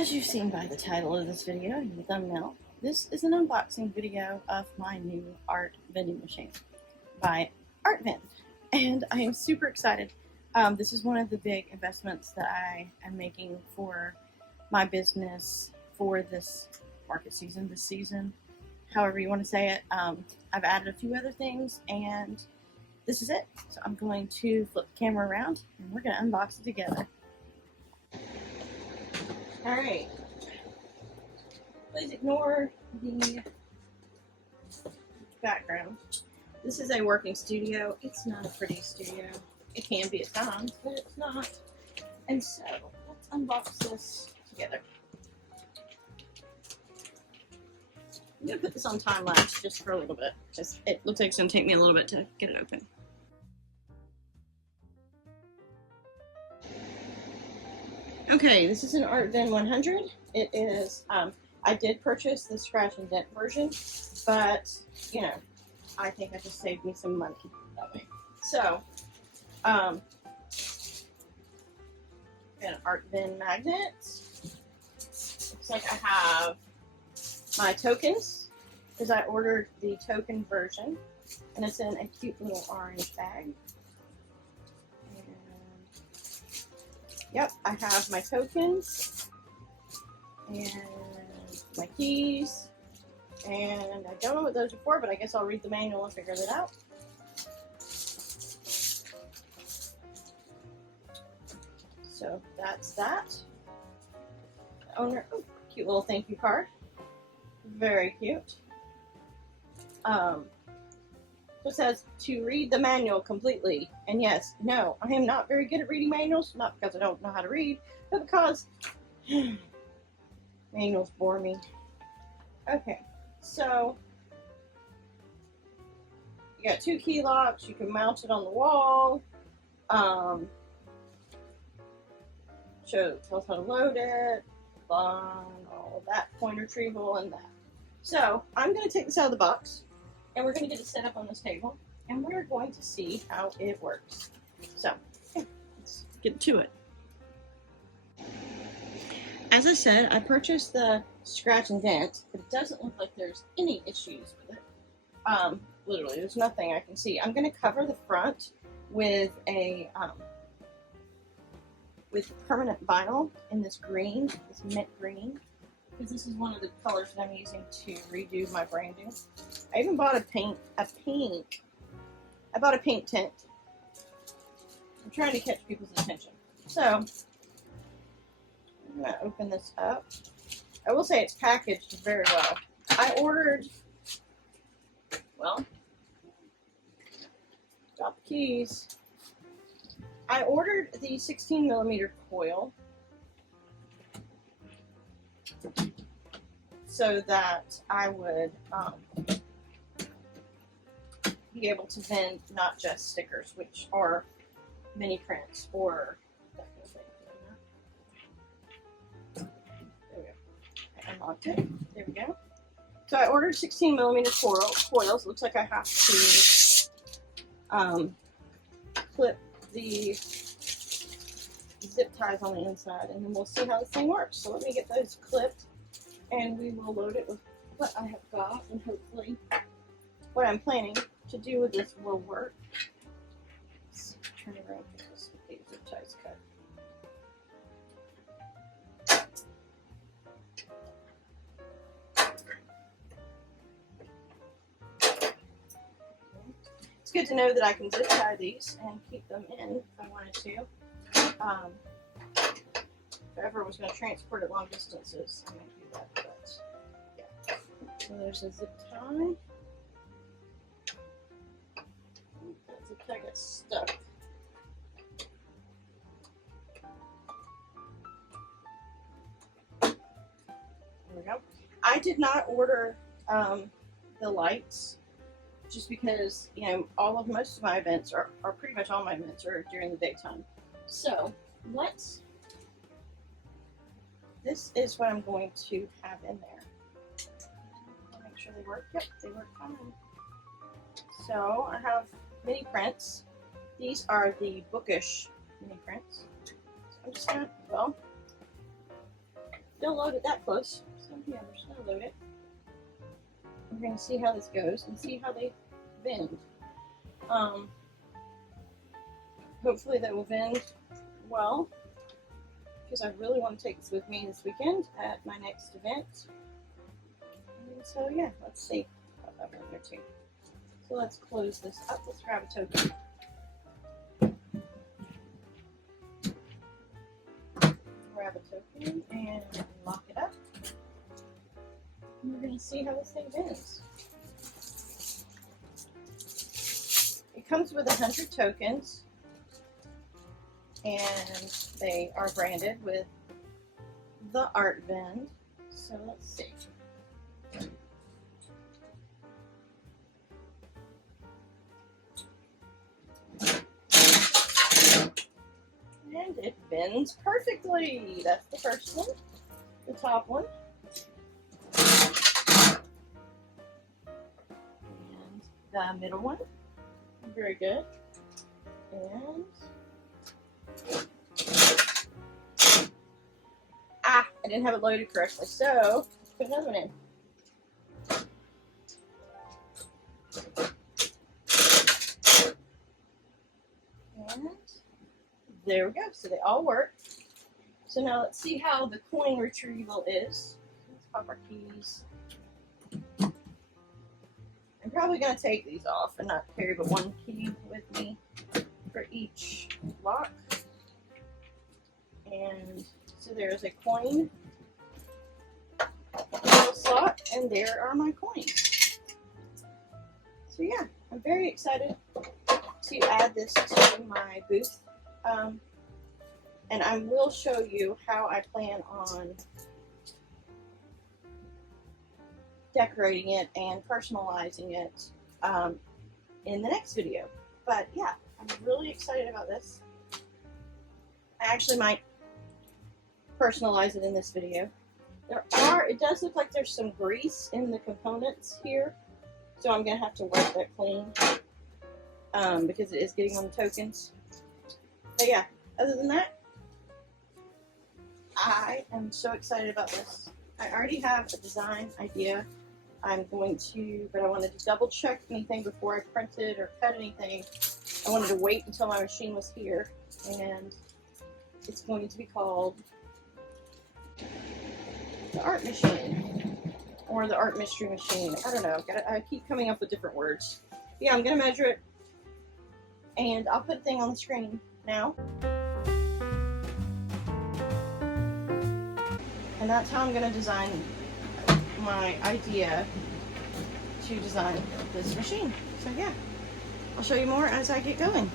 As you've seen by the title of this video and the thumbnail, this is an unboxing video of my new art vending machine by ArtVend, and I am super excited. This is one of the big investments that I am making for my business for this market season, this season, however you want to say it. I've added a few other things, and this is it. So I'm going to flip the camera around, and we're going to unbox it together. Alright, please ignore the background. This is a working studio. It's not a pretty studio. It can be at times, but it's not. And so, let's unbox this together. I'm going to put this on time lapse just for a little bit, because it looks like it's going to take me a little bit to get it open. Okay, this is an ArtVend 100. It is, I did purchase the scratch and dent version, but, you know, I think it just saved me some money that way. So, an ArtVend magnet. Looks like I have my tokens, because I ordered the token version, and it's in a cute little orange bag. Yep, I have my tokens and my keys, and I don't know what those are for, but I guess I'll read the manual and figure that out. So that's that. The owner, oh, cute little thank you card. Very cute. It says to read the manual completely. And yes, no, I am not very good at reading manuals. Not because I don't know how to read, but because manuals bore me. Okay, so you got 2 key locks. You can mount it on the wall. Tells how to load it. All of that, point retrieval and that. So I'm going to take this out of the box, and we're going to get it set up on this table, and we're going to see how it works. So, yeah, let's get to it. As I said, I purchased the scratch and dent, but it doesn't look like there's any issues with it. Literally, there's nothing I can see. I'm going to cover the front with a with permanent vinyl in this green, this mint green, because this is one of the colors that I'm using to redo my branding. I even bought I bought a pink tint. I'm trying to catch people's attention. So, I'm going to open this up. I will say it's packaged very well. I ordered, well, got the keys. I ordered the 16mm coil so that I would be able to vend not just stickers, which are mini prints or that kind of thing. There we go. I unlocked it. There we go. So I ordered 16mm coils. Looks like I have to clip the zip ties on the inside, and then we'll see how this thing works. So let me get those clipped, and we will load it with what I have got, and hopefully what I'm planning to do with this will work. Let's turn it around with this with these zip ties cut. It's good to know that I can zip tie these and keep them in if I wanted to. If I ever was going to transport it long distances, I might do that, but yeah. So there's a zip tie. That zip tie got stuck. There we go. I did not order the lights, just because, you know, most of my events are pretty much all my events are during the daytime. So this is what I'm going to have in there. Make sure they work. Yep, they work fine. So I have mini prints. These are the bookish mini prints. So I'm just gonna, well, Don't load it that close. So yeah, we're just gonna load it. We're gonna see how this goes and see how they vend. Hopefully they will vend well, because I really want to take this with me this weekend at my next event. And so yeah, let's see. Got that one there too. So let's close this up. Let's grab a token. Grab a token and lock it up. And we're going to see how this thing vends. It comes with 100 tokens, and they are branded with the ArtVend. So let's see. And it vends perfectly. That's the first one, the top one. And the middle one. Very good. And I didn't have it loaded correctly, so put another one in. And there we go. So they all work. So now let's see how the coin retrieval is. Let's pop our keys. I'm probably going to take these off and not carry but one key with me for each lock. And so there's a coin slot, and there are my coins. So yeah, I'm very excited to add this to my booth. And I will show you how I plan on decorating it and personalizing it in the next video. But yeah, I'm really excited about this. I actually might personalize it in this video. It does look like there's some grease in the components here, so I'm gonna have to wipe that clean because it is getting on the tokens. But yeah, other than that, I am so excited about this. I already have a design idea. I'm going to, but I wanted to double check anything before I printed or cut anything. I wanted to wait until my machine was here, and it's going to be called the art machine or the art mystery machine. I don't know. I keep coming up with different words. Yeah, I'm gonna measure it, and I'll put a thing on the screen now. And that's how I'm going to design my idea to design this machine. So yeah, I'll show you more as I get going.